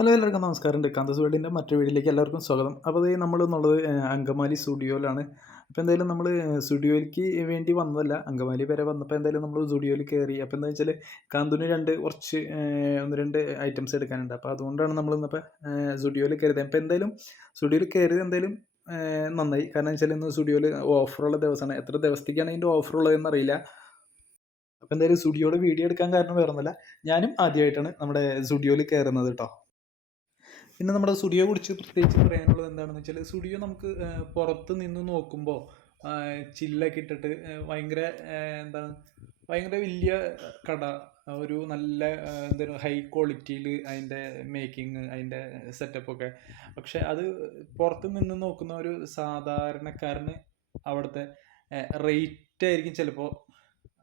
Hello എല്ലാവർക്കും നമസ്കാരം. കാന്തസ് വേൾഡിൻ്റെ മറ്റൊരു വീഡിയോയിലേക്ക് എല്ലാവർക്കും സ്വാഗതം. അപ്പോൾ ഇത് നമ്മളുള്ളത് അങ്കമാലി സ്റ്റുഡിയോയിലാണ്. അപ്പോൾ എന്തായാലും നമ്മൾ സ്റ്റുഡിയോയിലേക്ക് വേണ്ടി വന്നതല്ല, അങ്കമാലി വരെ വന്നപ്പോൾ എന്തായാലും നമ്മൾ സ്റ്റുഡിയോയിൽ കയറി. അപ്പോൾ എന്താ വെച്ചാൽ കാന്തുവിന് കുറച്ച് ഒന്ന് രണ്ട് ഐറ്റംസ് എടുക്കാനുണ്ട്. അപ്പോൾ അതുകൊണ്ടാണ് നമ്മൾ ഇന്നിപ്പോൾ സ്റ്റുഡിയോയിൽ കയറിയത്. അപ്പോൾ എന്തായാലും സ്റ്റുഡിയോയിൽ കയറിയത് എന്തായാലും നന്നായി. കാരണം വെച്ചാൽ ഇന്ന് സ്റ്റുഡിയോയിൽ ഓഫറുള്ള ദിവസമാണ്. എത്ര ദിവസത്തേക്കാണ് ഇതിൻ്റെ ഓഫറുള്ളതെന്ന് അറിയില്ല. അപ്പോൾ എന്തായാലും സ്റ്റുഡിയോയുടെ വീഡിയോ എടുക്കാൻ കാരണം വേറെ ഒന്നുമല്ല, ഞാനും ആദ്യമായിട്ടാണ് നമ്മുടെ സ്റ്റുഡിയോയിൽ കയറുന്നത് കേട്ടോ. പിന്നെ നമ്മുടെ സ്റ്റുഡിയോ കുറിച്ച് പ്രത്യേകിച്ച് പറയാനുള്ളത് എന്താണെന്ന് വെച്ചാൽ, സ്റ്റുഡിയോ നമുക്ക് പുറത്ത് നിന്ന് നോക്കുമ്പോൾ ചില്ലൊക്കെ ഇട്ടിട്ട് ഭയങ്കര എന്താണ് ഭയങ്കര വലിയ കട, ഒരു നല്ല എന്താണ് ഹൈ ക്വാളിറ്റിയിൽ അതിൻ്റെ മേക്കിങ്, അതിൻ്റെ സെറ്റപ്പൊക്കെ. പക്ഷെ അത് പുറത്ത് നിന്ന് നോക്കുന്ന ഒരു സാധാരണക്കാരന് അവിടുത്തെ റേറ്റ് ആയിരിക്കും ചിലപ്പോൾ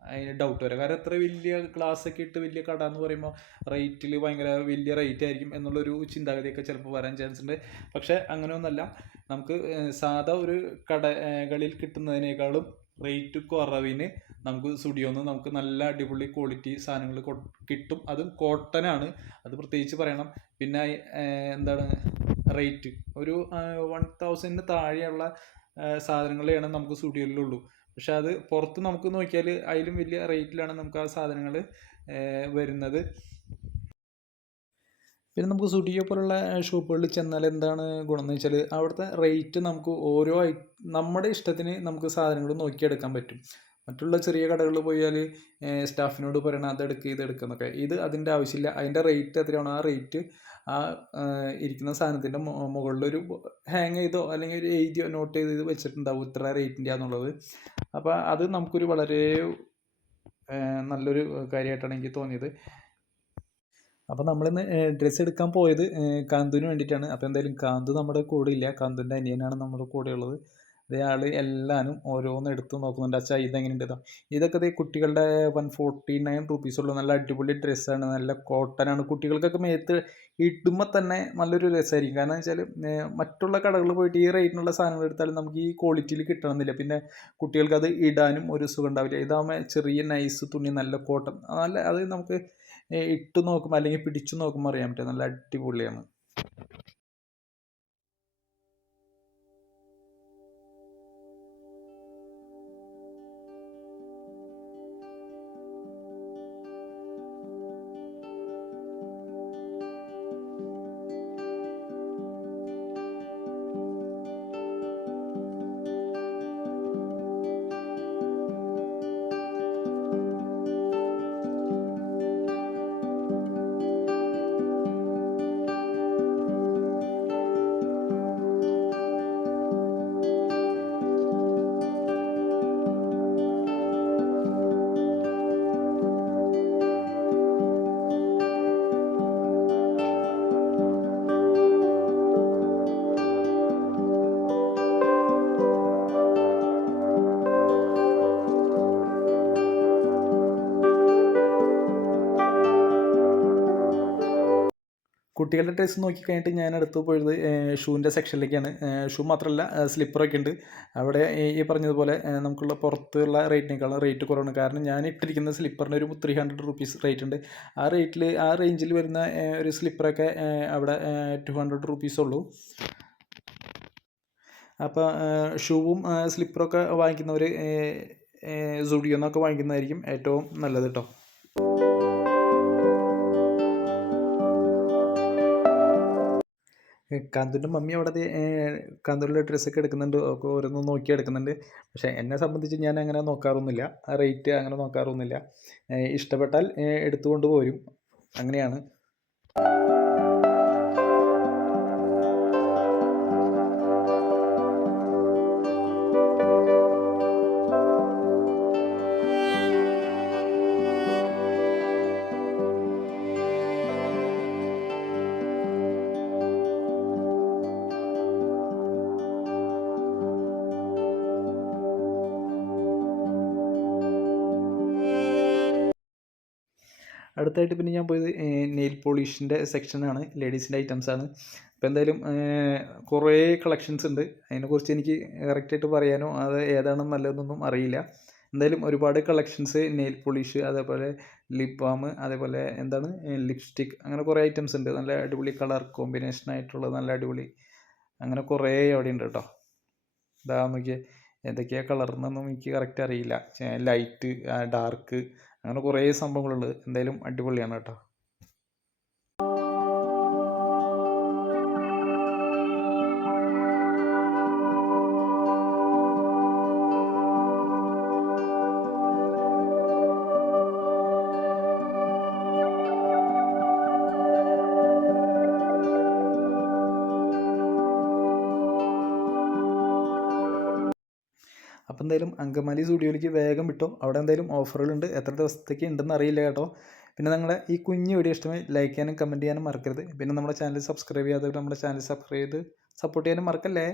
അതിന് ഡൗട്ട് വരാം. കാരണം എത്ര വലിയ ഗ്ലാസ്സൊക്കെ ഇട്ട് വലിയ കട എന്ന് പറയുമ്പോൾ റേറ്റിൽ ഭയങ്കര വലിയ റേറ്റ് ആയിരിക്കും എന്നുള്ളൊരു ചിന്താഗതിയൊക്കെ ചിലപ്പോൾ വരാൻ ചാൻസ് ഉണ്ട്. പക്ഷേ അങ്ങനെയൊന്നുമല്ല. നമുക്ക് സാധാ ഒരു കടകളിൽ കിട്ടുന്നതിനേക്കാളും റേറ്റ് കുറവിന് നമുക്ക് സ്റ്റുഡിയോന്ന് നമുക്ക് നല്ല അടിപൊളി ക്വാളിറ്റി സാധനങ്ങൾ കിട്ടും. അതും കോട്ടനാണ്, അത് പ്രത്യേകിച്ച് പറയണം. പിന്നെ എന്താണ് റേറ്റ് ഒരു 1000 താഴെയുള്ള സാധനങ്ങളെയാണ് നമുക്ക് സ്റ്റുഡിയോയിലുള്ളൂ. പക്ഷെ അത് പുറത്ത് നമുക്ക് നോക്കിയാൽ അതിലും വലിയ റേറ്റിലാണ് നമുക്ക് ആ സാധനങ്ങൾ വരുന്നത്. പിന്നെ നമുക്ക് സ്റ്റുഡിയോ പോലുള്ള ഷോപ്പുകളിൽ ചെന്നാൽ എന്താണ് ഗുണം എന്ന് വെച്ചാൽ, അവിടുത്തെ റേറ്റ് നമുക്ക് നമ്മുടെ ഇഷ്ടത്തിന് നമുക്ക് സാധനങ്ങൾ നോക്കിയെടുക്കാൻ പറ്റും. മറ്റുള്ള ചെറിയ കടകളിൽ പോയാൽ സ്റ്റാഫിനോട് പറയണം അതെടുക്കുക ഇതെടുക്കുക എന്നൊക്കെ. ഇത് അതിൻ്റെ ആവശ്യമില്ല. അതിൻ്റെ റേറ്റ് എത്രയാണോ ആ റേറ്റ് ആ ഇരിക്കുന്ന സാധനത്തിൻ്റെ മുകളിലൊരു ഹാങ് ചെയ്തോ അല്ലെങ്കിൽ ഒരു എഴുതിയോ നോട്ട് ചെയ്ത് വെച്ചിട്ടുണ്ടാവും ഇത്ര റേറ്റിൻ്റെ എന്നുള്ളത്. അപ്പോൾ അത് നമുക്കൊരു വളരെ നല്ലൊരു കാര്യമായിട്ടാണ് എനിക്ക് തോന്നിയത്. അപ്പോൾ നമ്മളിന്ന് ഡ്രസ്സ് എടുക്കാൻ പോയത് കാന്തുവിന് വേണ്ടിയിട്ടാണ്. അപ്പോൾ എന്തായാലും കാന്തു നമ്മുടെ കൂടെ ഇല്ല, കാന്തുവിൻ്റെ അനിയനാണ് നമ്മുടെ കൂടെ ഉള്ളത്. അയാൾ എല്ലാവരും ഓരോന്ന് എടുത്ത് നോക്കുന്നുണ്ട്. അച്ഛാ ഇതെങ്ങനെയുണ്ട്, ഇതൊക്കെ കുട്ടികളുടെ 149 റുപ്പീസുള്ളൂ. നല്ല അടിപൊളി ഡ്രസ്സാണ്, നല്ല കോട്ടനാണ്. കുട്ടികൾക്കൊക്കെ മേത്ത് ഇടുമ്പോൾ തന്നെ നല്ലൊരു രസമായിരിക്കും. കാരണം വെച്ചാൽ മറ്റുള്ള കടകളിൽ പോയിട്ട് ഈ റേറ്റിനുള്ള സാധനങ്ങൾ എടുത്താലും നമുക്ക് ഈ ക്വാളിറ്റിയിൽ കിട്ടണമെന്നില്ല. പിന്നെ കുട്ടികൾക്ക് അത് ഇടാനും ഒരു സുഖം ഉണ്ടാവില്ല. ഇതാകുമ്പോൾ ചെറിയ നൈസ് തുണി, നല്ല കോട്ടൺ, നല്ല അത് നമുക്ക് ഇട്ട് നോക്കുമ്പോൾ അല്ലെങ്കിൽ പിടിച്ചു നോക്കുമ്പോൾ അറിയാൻ പറ്റും, നല്ല അടിപൊളിയാണ്. കുട്ടികളുടെ ഡ്രസ്സ് നോക്കിക്കഴിഞ്ഞിട്ട് ഞാൻ അടുത്ത് പോയത് ഷൂവിൻ്റെ സെക്ഷനിലേക്കാണ്. ഷൂ മാത്രമല്ല സ്ലിപ്പറൊക്കെ ഉണ്ട്. അവിടെ ഈ പറഞ്ഞതുപോലെ നമുക്കുള്ള പുറത്തുള്ള റേറ്റിനേക്കാളും റേറ്റ് കുറവാണ്. കാരണം ഞാൻ ഇട്ടിരിക്കുന്ന സ്ലിപ്പറിന് ഒരു 300 റുപ്പീസ് റേറ്റ് ഉണ്ട്. ആ റേഞ്ചിൽ വരുന്ന ഒരു സ്ലിപ്പറൊക്കെ അവിടെ 200 റുപ്പീസ് ഉള്ളൂ. അപ്പോൾ ഷൂവും സ്ലിപ്പറൊക്കെ വാങ്ങിക്കുന്നവർ സുഡിയോ എന്നൊക്കെ വാങ്ങിക്കുന്നതായിരിക്കും ഏറ്റവും നല്ലത് കേട്ടോ. കാന്തുവിൻ്റെ മമ്മി അവിടെ കാന്തുവിൻ്റെ ഡ്രസ്സൊക്കെ എടുക്കുന്നുണ്ട്, ഒക്കെ ഓരോന്ന് നോക്കി എടുക്കുന്നുണ്ട്. പക്ഷേ എന്നെ സംബന്ധിച്ച് ഞാൻ അങ്ങനെ നോക്കാറൊന്നുമില്ല, ആ റേറ്റ് അങ്ങനെ നോക്കാറൊന്നുമില്ല. ഇഷ്ടപ്പെട്ടാൽ എടുത്തുകൊണ്ട് പോരും, അങ്ങനെയാണ്. അടുത്തായിട്ട് പിന്നെ ഞാൻ പോയത് നെയിൽ പോളിഷിൻ്റെ സെക്ഷനാണ്, ലേഡീസിൻ്റെ ഐറ്റംസാണ്. അപ്പോൾ എന്തായാലും കുറേ കളക്ഷൻസ് ഉണ്ട്. അതിനെക്കുറിച്ച് എനിക്ക് കറക്റ്റായിട്ട് പറയാനോ അത് ഏതാണ് നല്ലതെന്നൊന്നും അറിയില്ല. എന്തായാലും ഒരുപാട് കളക്ഷൻസ് നെയിൽ പോളിഷ്, അതേപോലെ ലിപ് ബാം, അതേപോലെ എന്താണ് ലിപ്സ്റ്റിക്, അങ്ങനെ കുറേ ഐറ്റംസ് ഉണ്ട്. നല്ല അടിപൊളി കളർ കോമ്പിനേഷൻ ആയിട്ടുള്ള നല്ല അടിപൊളി അങ്ങനെ കുറേ അവിടെ ഉണ്ട് കേട്ടോ. ഇതാ നോക്കിയേ, ഏതൊക്കെയാണ് കളർന്നൊന്നും എനിക്ക് കറക്റ്റ് അറിയില്ല. ലൈറ്റ്, ഡാർക്ക്, അങ്ങനെ കുറേ സംഭവങ്ങളുണ്ട്. എന്തായാലും അടിപൊളിയാണ് കേട്ടോ. അപ്പോൾ എന്തായാലും അങ്കമാലി സ്റ്റുഡിയോയിലേക്ക് വേഗം വിട്ടോ. അവിടെ എന്തായാലും ഓഫറുകളുണ്ട്. എത്ര ദിവസത്തേക്ക് ഉണ്ടെന്ന് അറിയില്ല കേട്ടോ. പിന്നെ നിങ്ങളുടെ ഈ കുഞ്ഞു വീഡിയോ ഇഷ്ടമായി ലൈക്ക് ചെയ്യാനും കമൻറ്റ് ചെയ്യാനും മറക്കരുത്. പിന്നെ നമ്മുടെ ചാനൽ സബ്സ്ക്രൈബ് ചെയ്യാതെ നമ്മുടെ ചാനൽ സബ്സ്ക്രൈബ് ചെയ്ത് സപ്പോർട്ട് ചെയ്യാനും മറക്കല്ലേ.